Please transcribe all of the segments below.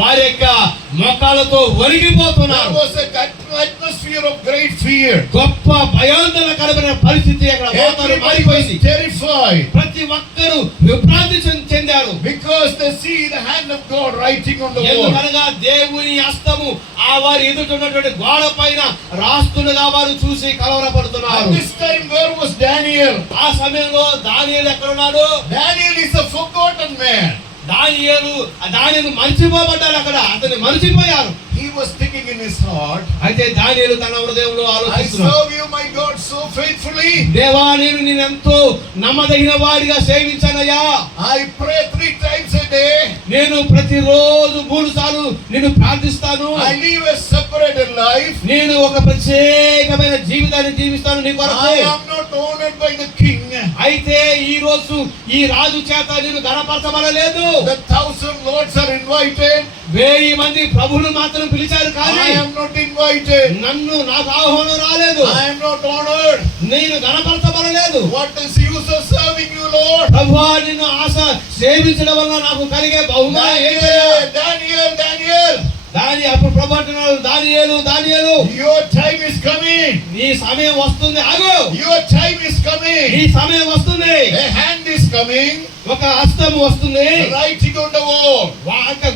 వారి యొక్క మోకాళ్ళతో వణికిపోతున్నారు. There was an atmosphere of great fear. గొప్ప భయాందోళనకరమైన పరిస్థితి అక్కడ వాతావరణం మారిపోయింది. Terrified. ప్రతి ఒక్కరూ విభ్రాంతి చెందారు. Because they see the hand of God writing on the wall. ఎందుకనగా దేవుని హస్తము ఆ వారి ఎదుట ఉన్నటువంటి గోడ పైన రాస్తున్నగా వారు చూసి కలవరపడుతున్నారు. At this time where was Daniel? ఆ సమయంలో దానియేలు ఎక్కడ ఉన్నాడు? Daniel is a forgotten man. దానియేలు మర్చిపోబడ్డాడు. అక్కడ అతన్ని మర్చిపోయారు. He was thinking in his heart, అయితే దానియేలు తన హృదయంలో I ఆలోచిస్తున్నాడు, serve you my God so faithfully. దేవా నేను నిన్నెంతో నమ్మదగిన వాడిగా సేవించానయ్యా. I pray 3 times a day. నేను ప్రతిరోజు 3 సార్లు నిన్ను ప్రార్థిస్తాను. I live a separated life. నేను ఒక ప్రత్యేకమైన జీవితాన్ని జీవిస్తాను నీ కొరకు. I am not honored by the king. అయితే ఈ రోజు ఈ రాజు చేత నేను గణపరచబడలేదు. The 1000 lords are invited. 1000 మంది ప్రభువులు మాత్రం పిలిచారు కానీ I am not invited. నాకు ఆహ్వానం రాలేదు. I am not honored. నేను గణపరచబడలేదు. What is the use of serving you, Lord? ప్రభువా నిన్ను సేవించడం వల్ల నాకు కలిగే బహుమానం ఏంటి? Daniel. అప్పుడు ప్రభు అంటున్నాడు, దానియేలు Your time is coming. నీ సమయం వస్తుంది. ఆగు. Your time is coming. నీ సమయం వస్తుంది. A hand is coming. ఒక హస్తం వస్తుంది. Writing on the wall.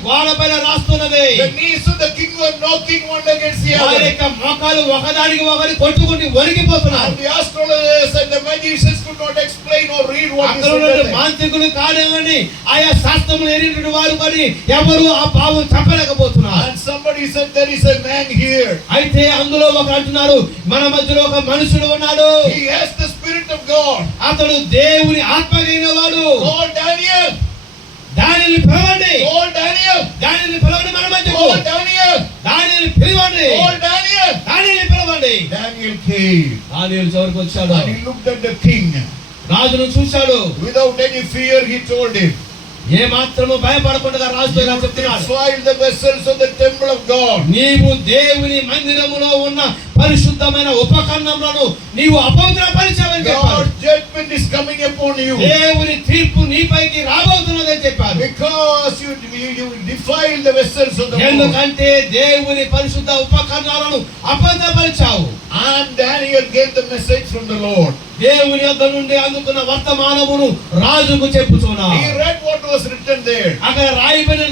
గోడ పైన రాస్తున్నది. The knees of the king were knocking one against the other. వారి యొక్క మోకాలు ఒకదానికి ఒకటి కొట్టుకుంటూ వణికిపోతున్నారు. And the astrologers and the magicians could not explain or read what is అక్కడ written. మాంత్రికులు కానివ్వండి, ఆయా శాస్త్రములు ఎరిగినటువంటి వారు కానీ ఎవరు ఆ భావం చెప్పలేకపోతున్నారు. And somebody said there is a man here. అయితే అందులో ఒక అంటున్నారు, మన మధ్యలో ఒక మనుషుడు ఉన్నాడు. He has the spirit of God. అతడు దేవుని ఆత్మ కలిగిన వాడు. Call Daniel. దానిని పిలవండి. Call Daniel. దానిని పిలవండి. మన మధ్యకు Call Daniel. దానిని పిలవండి. Call Daniel. దానిని పిలవండి. Daniel came. దానియేలు చివరికి వచ్చాడు. And he looked at the king. రాజును చూశాడు. Without any fear he told him, ఏ మాత్రము భయపడకుండా రాజుతో ఇలా చెప్తున్నాడు, defile the vessels of the temple of God. నీవు దేవుని మందిరములో ఉన్న పరిశుద్ధమైన ఉపకరణములను నీవు అపవిత్రపరిచావని చెప్పాడు. God's judgment is coming upon you. దేవుని తీర్పు నీపైకి రాబోతున్నదని చెప్పాడు. Because you defile the vessels of the Lord. ఎందుకంటే దేవుని పరిశుద్ధ ఉపకరణాలను అపవిత్రపరిచావు. And Daniel gave the message from the Lord. దేవుని యొద్ద నుండి అందుకున్న వర్తమానమును రాజుకు చెప్పుచున్నాడు. He read what was written there. అక్కడ రాయబడిన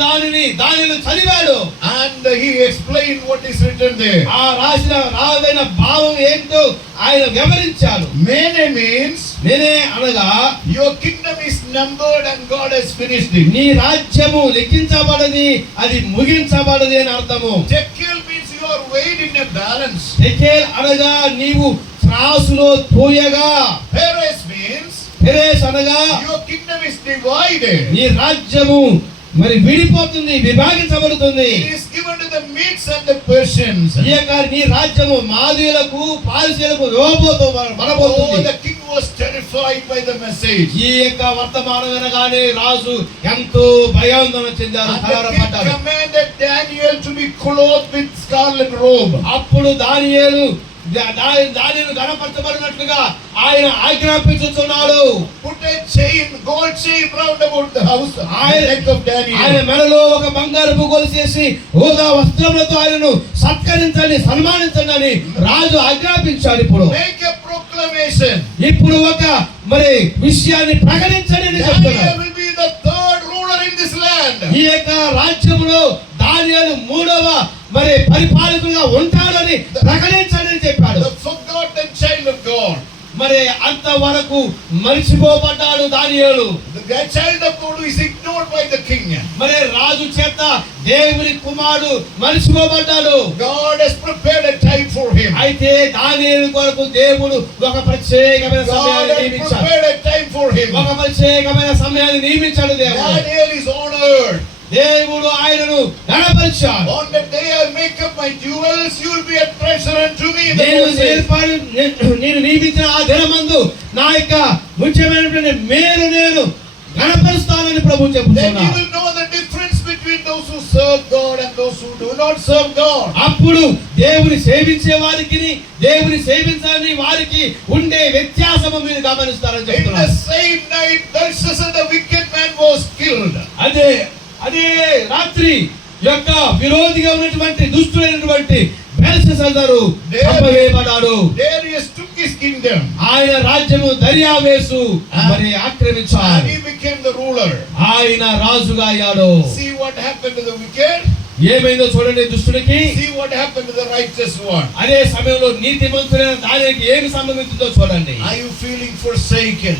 దానిని చదివాడు. And he explained what is written there. ఆ రాయబడిన భావం ఏంటో ఆయన వివరించాడు. Mene means, నేనే అనగా your kingdom is numbered and God has finished it. నీ రాజ్యము లెక్కించబడది, అది ముగించబడది అని అర్థము. Tekel means you are weighed in a balance. తెకేల్ అనగా నీవు త్రాసులో తోయగా. పెరేస్ అనగా your kingdom is divided. నీ రాజ్యము మరి విడిపోతుంది, విభాగించబడుతుంది. It is given to the Medes and the Persians. ఈ యొక్క నీ రాజ్యము మాదీయులకు పారసీయులకు ఇవ్వబోతుంది. The king was terrified by the message. ఈ యొక్క వర్తమానం వినగానే రాజు ఎంతో భయాందోళన చెందారు, కలవరపడ్డారు. The king commanded Daniel to be clothed with scarlet robe. అప్పుడు దానియేలు గణపరచబడినట్లుగా ఆయన ఆజ్ఞాపించుచున్నాడు. Put a chain, gold chain round about the house, neck of Daniel. ఆయన మెడలో ఒక బంగారపు గొలుసు చేసి ఊదా వస్త్రములతో ఆయనను సత్కరించండి, సన్మానించండి అని రాజు ఆజ్ఞాపించాడు. ఇప్పుడు Make a proclamation. ఇప్పుడు ఒక మరి విషయాన్ని ప్రకటించండి అని చెప్తున్నాడు. Daniel will be the third ruler in this land. ఈ యొక్క రాజ్యములో దానియేలు 3వ మరి పరిపాలకులుగా ఉంటాడని ప్రకటించండి అని చెప్పాడు. The forgotten child of God. మరి అంతవరకు మరిచిపోబడ్డాడు దానియేలు. The child of God is ignored by the king. మరి రాజు చేత దేవుని కుమారుడు మరిచిపోబడ్డాడు. God has prepared a time for him. అయితే దానియేలు కొరకు దేవుడు ఒక ప్రత్యేకమైన సమయాన్ని నియమించాడు. prepared a time for him. ఒక ప్రత్యేకమైన సమయాన్ని నియమించాడు దేవుడు. Daniel is honored. దేవుడు ఆయనను గణపరిచాడు. On the day I make up my jewels, you will be a treasure unto me. నేను నియమించిన ఆ దినమందు నా యొక్క ముఖ్యమైనటువంటి మేలు నేను గణపరుస్తానని ప్రభు చెప్తున్నాడు. Then you will know the difference between those who serve God and those who do not serve God. అప్పుడు దేవుని సేవించే వారికి దేవుని సేవించని వారికి ఉండే వ్యత్యాసము మీరు గమనిస్తారని చెప్తున్నాడు. In the same night Belshazzar the wicked man was killed. అదే అదే రాత్రి యొక్క విరోధిగా ఉన్నటువంటి దుష్టులైనటువంటి బెల్షస్సరు చంపవేయబడ్డాడు. Darius took his kingdom. ఆయన రాజ్యము దర్యావేసు మరి And ఆక్రమించాడు. he became the ruler. ఆయన రాజుగా అయ్యాడు. See what happened to the wicked. ఏమైందో చూడండి దుష్టునికి. See what happened to the righteous one. అదే సమయంలో నీతిమంతులైన దానికి ఏమి సంభవించిందో చూడండి. Are you feeling forsaken?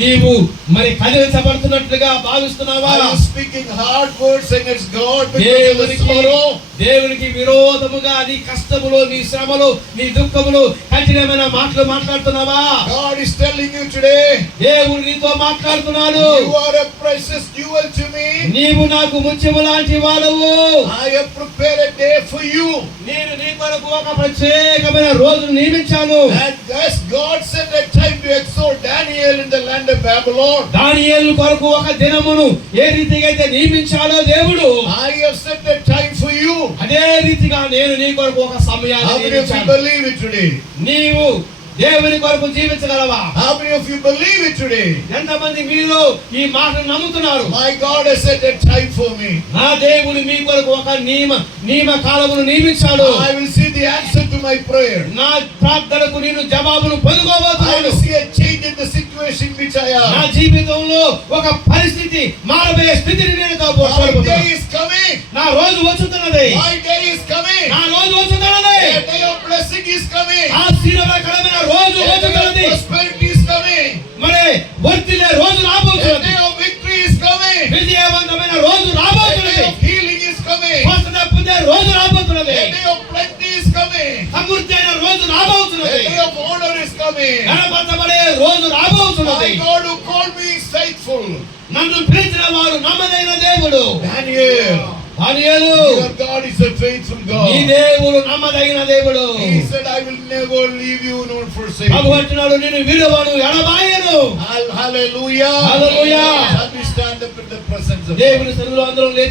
నీవు మరి కదిలించబడుతున్నట్లుగా భావిస్తున్నావా? Are you speaking hard words against God because of the sorrow? దేవునికి విరోధముగా నీ కష్టములో, నీ శ్రమలో, నీ దుఃఖములో కఠినమైన మాటలు మాట్లాడుతున్నావా? God is telling you today, దేవుడు నీతో మాట్లాడుతున్నాడు. you are a precious jewel to me. నీవు నాకు ముత్యము లాంటి వాడవు. I have prepared a day for you. నేను నీ కొరకు ఒక ప్రత్యేకమైన రోజును నియమించాను. And as God set a time to exalt Daniel in the land of Babylon, దానియేలు కొరకు ఒక దినమును ఏ రీతిగా అయితే నియమించాడో దేవుడు, I have set a time for you. అదే రీతిగా నేను నీ కొరకు ఒక సమయాన్ని How many of you నియమించాను. believe it today? నీవు దేవుని కొరకు జీవించగలవా? How many of you believe it today? ఎంతమంది మీరు ఈ మాటను నమ్ముతున్నారు? My God has set a time for me. నా దేవుడు మీ కొరకు ఒక నియమ కాలమును నియమించాడు. I will see the answer to my prayer. నా ప్రార్థనకు నేను జవాబును I పొందుకోబోతున్నాను. will see a change in the situation which I నా am. జీవితంలో ఒక పరిస్థితి మారబోయే స్థితిని నేను My కాబోతున్నాను. day is coming. నా రోజు వచ్చుతున్నది. My day is coming. నా రోజు వచ్చుతున్నది. A day of blessing is coming. ఆశీర్వాదకరమైన రోజు A day of వచ్చుతున్నది. prosperity is coming. మరి వర్తిలే రోజు A రాబోతున్నది. day of victory is coming. విజయవంతమైన రోజు A day రాబోతున్నది. of healing is coming. స్వస్థత పొందే రోజు రాబోతున్నది. A day of plenty is coming. సమృద్ధి అయిన రోజు A రాబోతున్నది. day of honor is coming. గణపరచబడే రోజు రాబోతున్నది. My God who called me is faithful. నన్ను పిలిచిన వారు నమ్మదైన దేవుడు. Daniel, దానియేలు, your God is a faithful ఈ God. దేవుడు నమ్మదగిన దేవుడు. He said, I will never leave you nor forsake Prabhu you. అంటున్నాడు, నేను విడువను ఎడబాయను. Hallelujah. Hallelujah. Shall we stand up in the presence of God? దేవుని సన్నిధిలో అందరం లేచి